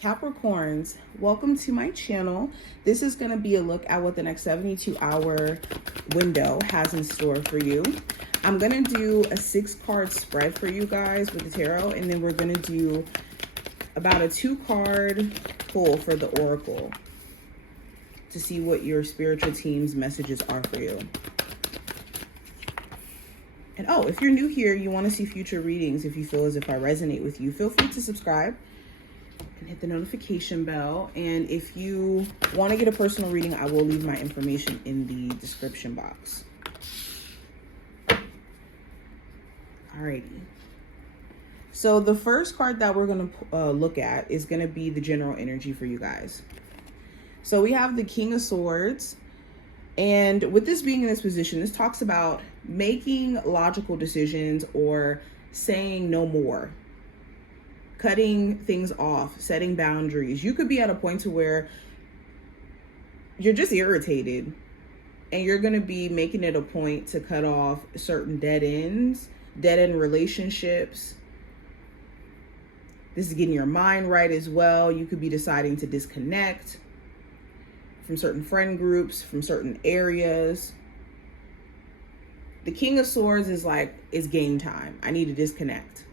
Capricorns, welcome to my channel. This is going to be a look at what the next 72-hour window has in store for you. I'm going to do a 6-card spread for you guys with the tarot, and then we're going to do about a 2-card pull for the oracle to see what your spiritual team's messages are for you. And oh, if you're new here, you want to see future readings, if you feel as if I resonate with you, feel free to subscribe and hit the notification bell. And if you want to get a personal reading, I will leave my information in the description box. Alrighty. So the first card that we're going to look at is going to be the general energy for you guys. So we have the King of Swords. And with this being in this position, this talks about making logical decisions or saying no more, cutting things off, setting boundaries. You could be at a point to where you're just irritated and you're going to be making it a point to cut off certain dead end relationships. This is getting your mind right as well. You could be deciding to disconnect from certain friend groups, from certain areas. The King of Swords is like, it's game time. I need to disconnect.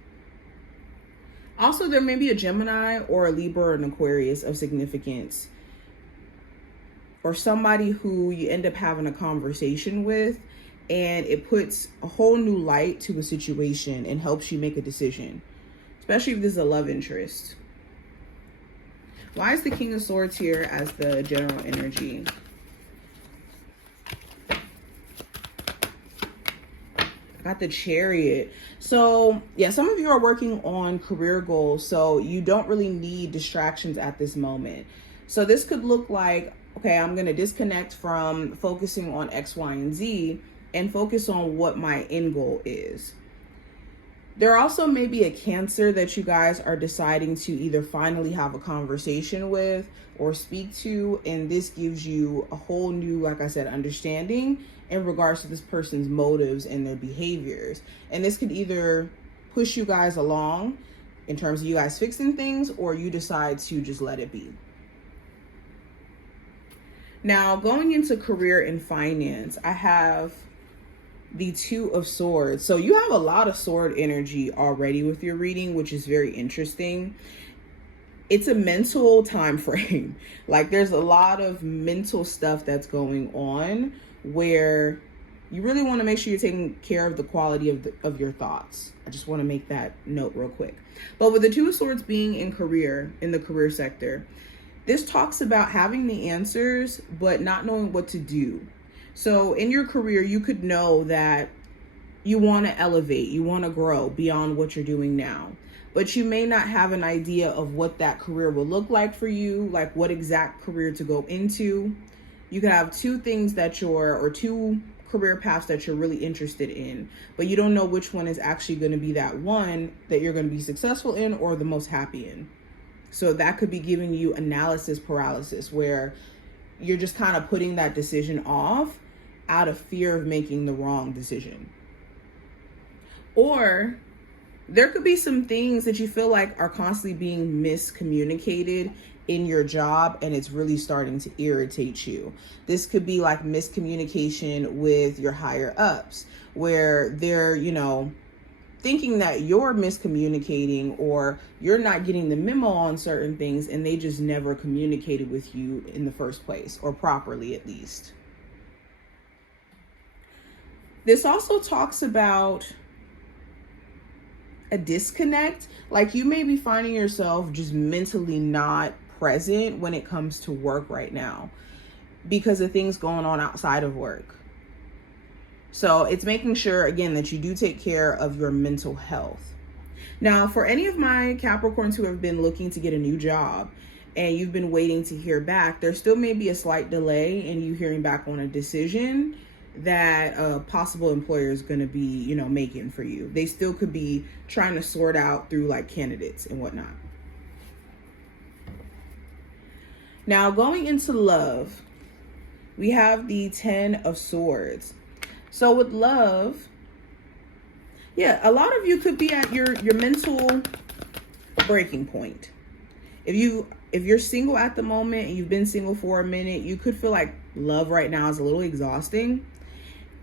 Also, there may be a Gemini or a Libra or an Aquarius of significance, or somebody who you end up having a conversation with, and it puts a whole new light to a situation and helps you make a decision, especially if this is a love interest. Why is the King of Swords here as the general energy? I got the Chariot. So yeah, some of you are working on career goals, so you don't really need distractions at this moment. So this could look like, okay, I'm going to disconnect from focusing on X, Y, and Z and focus on what my end goal is. There also may be a Cancer that you guys are deciding to either finally have a conversation with or speak to, and this gives you a whole new, like I said, understanding in regards to this person's motives and their behaviors. And this could either push you guys along in terms of you guys fixing things, or you decide to just let it be. Now, going into career and finance, I have the Two of Swords. So you have a lot of sword energy already with your reading, which is very interesting. It's a mental time frame. Like, there's a lot of mental stuff that's going on where you really want to make sure you're taking care of the quality of your thoughts. I just want to make that note real quick. But with the Two of Swords being in the career sector, this talks about having the answers but not knowing what to do. So in your career, you could know that you want to elevate, you want to grow beyond what you're doing now, but you may not have an idea of what that career will look like for you, like what exact career to go into. You could have two career paths that you're really interested in, but you don't know which one is actually going to be that one that you're going to be successful in or the most happy in. So that could be giving you analysis paralysis, where you're just kind of putting that decision off out of fear of making the wrong decision. Or there could be some things that you feel like are constantly being miscommunicated in your job, and it's really starting to irritate you. This could be like miscommunication with your higher ups, where they're, thinking that you're miscommunicating or you're not getting the memo on certain things, and they just never communicated with you in the first place, or properly at least. This also talks about a disconnect. Like, you may be finding yourself just mentally not present when it comes to work right now because of things going on outside of work. So it's making sure, again, that you do take care of your mental health. Now, for any of my Capricorns who have been looking to get a new job and you've been waiting to hear back, there still may be a slight delay in you hearing back on a decision that a possible employer is going to be, making for you. They still could be trying to sort out through like candidates and whatnot. Now, going into love, we have the Ten of Swords. So with love, yeah, a lot of you could be at your mental breaking point. If you're single at the moment and you've been single for a minute, you could feel like love right now is a little exhausting.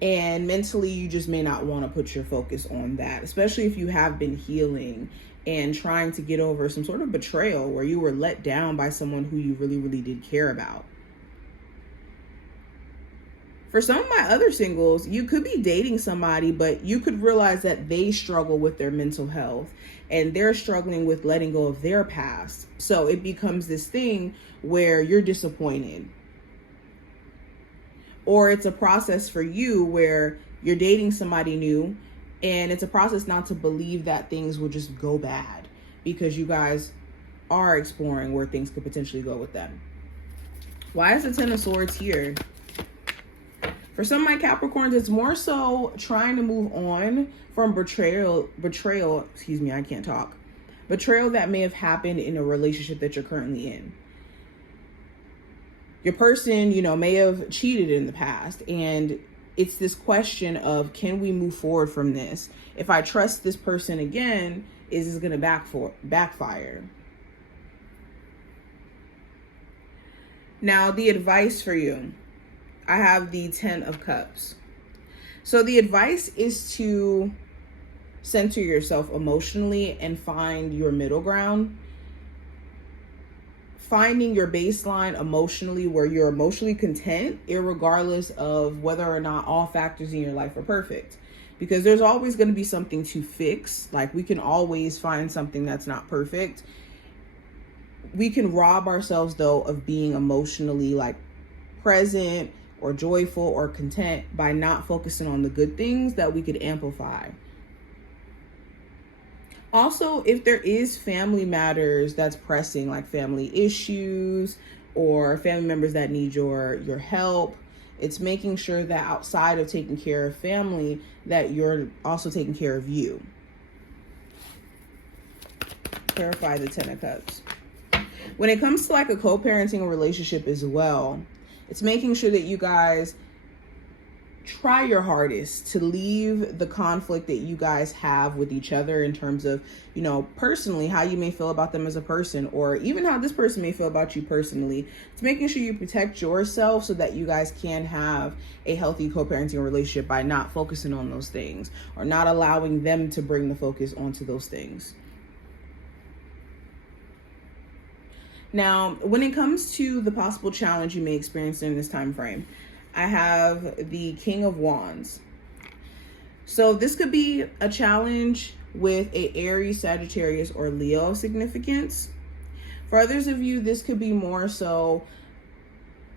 And mentally, you just may not want to put your focus on that, especially if you have been healing and trying to get over some sort of betrayal where you were let down by someone who you really, really did care about. For some of my other singles, you could be dating somebody, but you could realize that they struggle with their mental health and they're struggling with letting go of their past. So it becomes this thing where you're disappointed. Or it's a process for you where you're dating somebody new and it's a process not to believe that things will just go bad because you guys are exploring where things could potentially go with them. Why is the Ten of Swords here? For some of my Capricorns, it's more so trying to move on from betrayal, I can't talk. Betrayal that may have happened in a relationship that you're currently in. Your person, may have cheated in the past, and it's this question of, can we move forward from this? If I trust this person again, is this going to backfire? Now, the advice for you. I have the 10 of Cups. So the advice is to center yourself emotionally and find your middle ground. Finding your baseline emotionally where you're emotionally content, irregardless of whether or not all factors in your life are perfect. Because there's always going to be something to fix. Like, we can always find something that's not perfect. We can rob ourselves, though, of being emotionally present or joyful or content by not focusing on the good things that we could amplify. Also, if there is family matters that's pressing, like family issues or family members that need your help, it's making sure that outside of taking care of family, that you're also taking care of you. Clarify the Ten of Cups. When it comes to a co-parenting relationship as well, it's making sure that you guys try your hardest to leave the conflict that you guys have with each other in terms of, personally, how you may feel about them as a person, or even how this person may feel about you personally. It's making sure you protect yourself so that you guys can have a healthy co-parenting relationship by not focusing on those things or not allowing them to bring the focus onto those things. Now, when it comes to the possible challenge you may experience during this time frame, I have the King of Wands. So this could be a challenge with a Aries, Sagittarius, or Leo significance. For others of you, this could be more so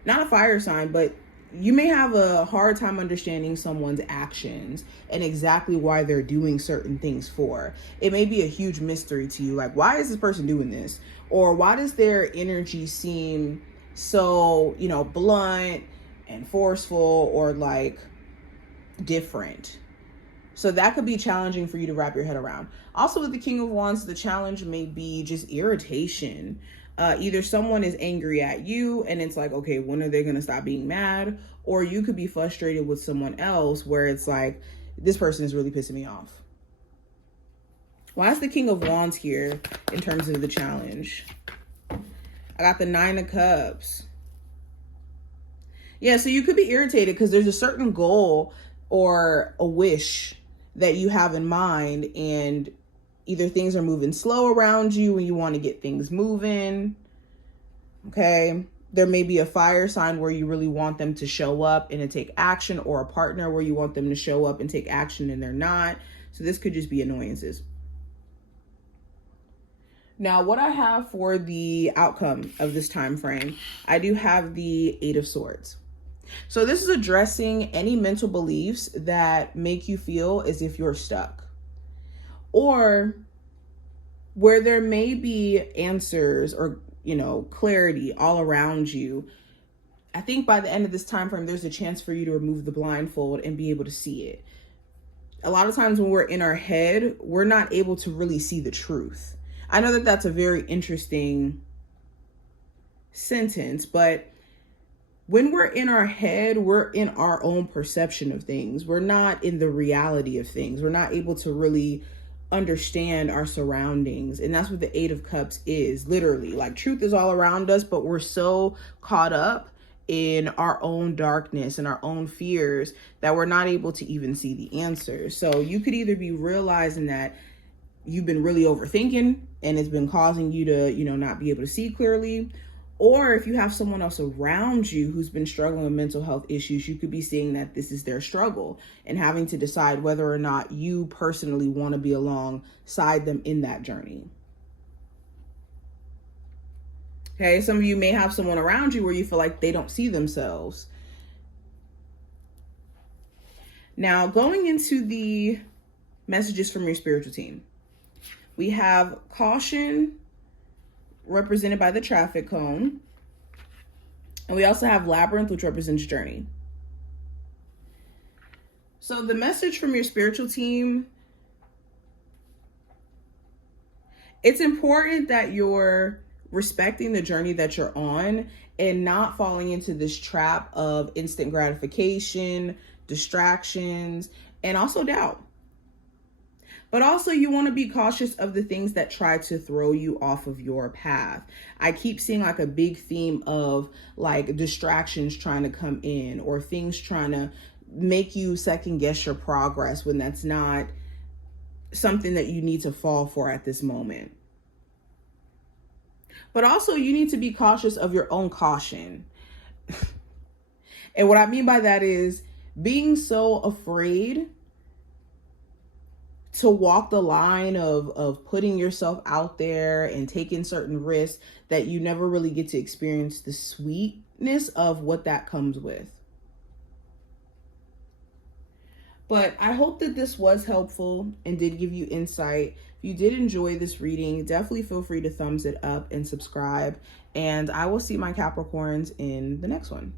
not a fire sign, but you may have a hard time understanding someone's actions and exactly why they're doing certain things for. It may be a huge mystery to you, like, why is this person doing this? Or why does their energy seem so, blunt and forceful or different? So that could be challenging for you to wrap your head around. Also, with the King of Wands, the challenge may be just irritation. Either someone is angry at you and it's like, okay, when are they going to stop being mad? Or you could be frustrated with someone else where it's like, this person is really pissing me off. Why is the King of Wands here in terms of the challenge? I got the Nine of Cups. Yeah, so you could be irritated because there's a certain goal or a wish that you have in mind, and either things are moving slow around you and you want to get things moving. Okay. There may be a fire sign where you really want them to show up and to take action, or a partner where you want them to show up and take action and they're not. So this could just be annoyances. Now, what I have for the outcome of this time frame, I do have the Eight of Swords. So this is addressing any mental beliefs that make you feel as if you're stuck, or where there may be answers or, clarity all around you. I think by the end of this time frame, there's a chance for you to remove the blindfold and be able to see it. A lot of times when we're in our head, we're not able to really see the truth. I know that that's a very interesting sentence, but when we're in our head, we're in our own perception of things. We're not in the reality of things. We're not able to really understand our surroundings. And that's what the Eight of Cups is, literally. Like, truth is all around us, but we're so caught up in our own darkness and our own fears that we're not able to even see the answers. So you could either be realizing that you've been really overthinking and it's been causing you to, not be able to see clearly. Or if you have someone else around you who's been struggling with mental health issues, you could be seeing that this is their struggle and having to decide whether or not you personally want to be alongside them in that journey. Okay, some of you may have someone around you where you feel like they don't see themselves. Now, going into the messages from your spiritual team, we have caution, represented by the traffic cone. And we also have labyrinth, which represents journey. So the message from your spiritual team, it's important that you're respecting the journey that you're on and not falling into this trap of instant gratification, distractions, and also doubt. But also you want to be cautious of the things that try to throw you off of your path. I keep seeing like a big theme of like distractions trying to come in, or things trying to make you second guess your progress when that's not something that you need to fall for at this moment. But also you need to be cautious of your own caution. And what I mean by that is being so afraid to walk the line of putting yourself out there and taking certain risks that you never really get to experience the sweetness of what that comes with. But I hope that this was helpful and did give you insight. If you did enjoy this reading, definitely feel free to thumbs it up and subscribe. And I will see my Capricorns in the next one.